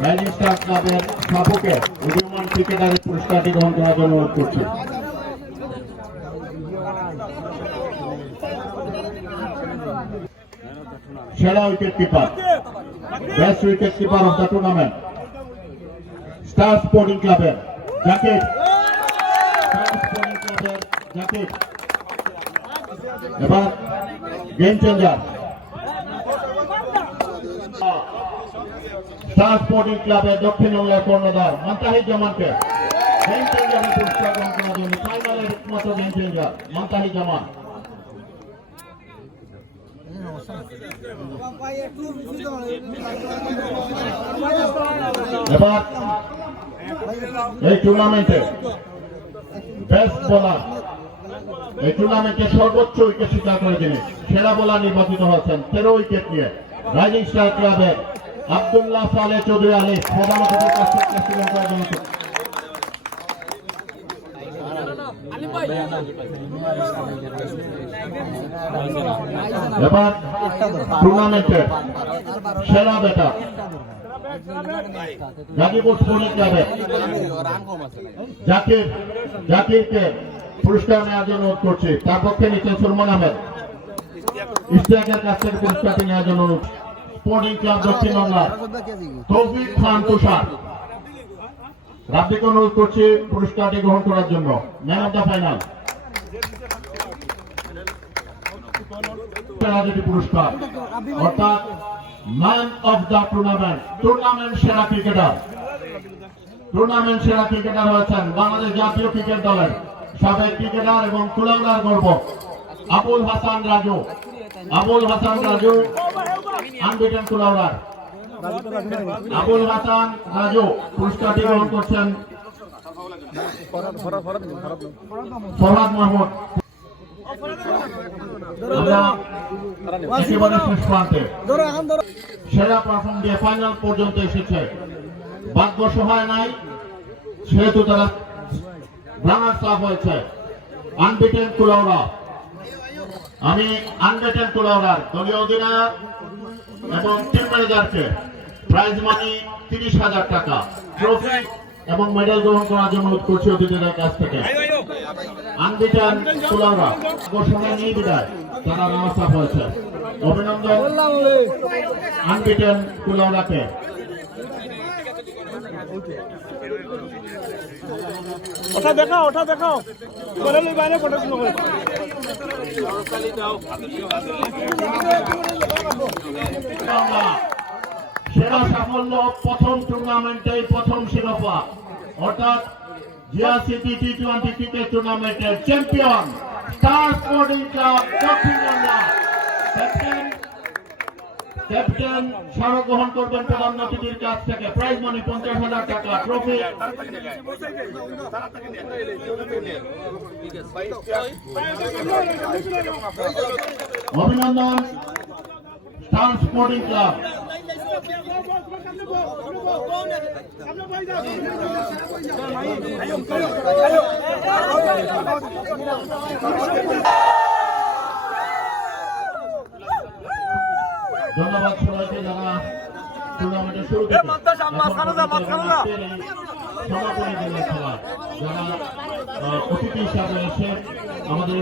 Rising star ক্লাবের সভাপকে উদীয়মান ক্রিকেটারের পুরস্কারটি গ্রহণ করার জন্য অনুরোধ করছি সেরা wicket keeper best wicket keeper of the tournament star sporting ক্লাবের জাকির স্টার স্পোর্টিং ক্লাবের জাকির এবার গেম চেঞ্জার স্টার স্পোর্টিং ক্লাবের দক্ষিণ বাংলার কর্ণধার মন্তাহিদ জামানকে। এই টুর্নামেন্টে বেস্ট বোলার এই টুর্নামেন্টে সর্বোচ্চ উইকেট শিকার করে তিনি। সেরা বোলার নির্বাচিত হয়েছেন, তেরো উইকেট নিয়ে। রাইজিং স্টার ক্লাবের আব্দুল্লাহ সালে চৌধুরী আলী প্রধান অতিথির কাছ থেকে জাকিরকে পুরস্কার নেওয়ার জন্য অনুরোধ করছি। তার পক্ষে নিচ্ছেন সুরমান আহমেদ ইস্তিয়াকের কাছ থেকে পুরস্কারটি নেওয়ার জন্য অনুরোধ। স্পোর্টিং ক্লাব দক্ষিণ বাংলা তৌফিক খান তুষার। রাব্বিকে অনুরোধ করছি পুরস্কারটি গ্রহণ করার জন্য। ম্যান অফ দ্য ফাইনাল পুরস্কার। অর্থাৎ man of the tournament tournament সেরা ক্রিকেটার টুর্নামেন্ট সেরা ক্রিকেটার হয়েছেন বাংলাদেশ জাতীয় ক্রিকেট দলের সাবেক ক্রিকেটার এবং কুলাউড়ার গর্ব আবুল হাসান রাজু। আবুল হাসান রাজু আনবিটেন কুলাউড়ার আবুল হাসান রাজু পুরস্কারটি গ্রহণ করছেন। ফরহাদ মাহমুদ। সেরা পারফর্ম দিয়ে ফাইনাল পর্যন্ত এসেছে। ভাগ্য সহায় নাই, সেহেতু তারা রানার সাফ হয়েছে। আনবিটেন কুলাউড়া আমি আনবিটেন কুলাউড়ার দলীয় অধিনায়ক এবং টিম ম্যানেজারকে প্রাইজ মানি তিরিশ হাজার টাকা। ট্রফি এবং মেডেল গ্রহণ করার জন্য করছি অতিথিদের কাছ থেকে। আনবিটান কুলাউড়া আকর্ষণে নিয়ে বিদায়। তারা ব্যবস্থা সাফ হয়েছে। অভিনন্দন আনবিটেন কুলাউড়াকে ওটা দেখাও ওটা দেখাও। লই বাইরে করে। বাংলা সেরা সাফল্য প্রথম টুর্নামেন্টে, প্রথম শিরোপা। অর্থাৎ জিয়া টি টোয়েন্টি ক্রিকেট টুর্নামেন্টের চ্যাম্পিয়ন, স্টার স্পোর্টিং ক্লাব, দক্ষিণ ক্যাপ্টেন স্মারক গ্রহণ করবেন প্রধান অতিথির কাছ থেকে। প্রাইজ মানি পঞ্চাশ হাজার টাকা ট্রফি অভিনন্দন, স্টার স্পোর্টিং ক্লাব। অতিথি হিসাবে আমাদের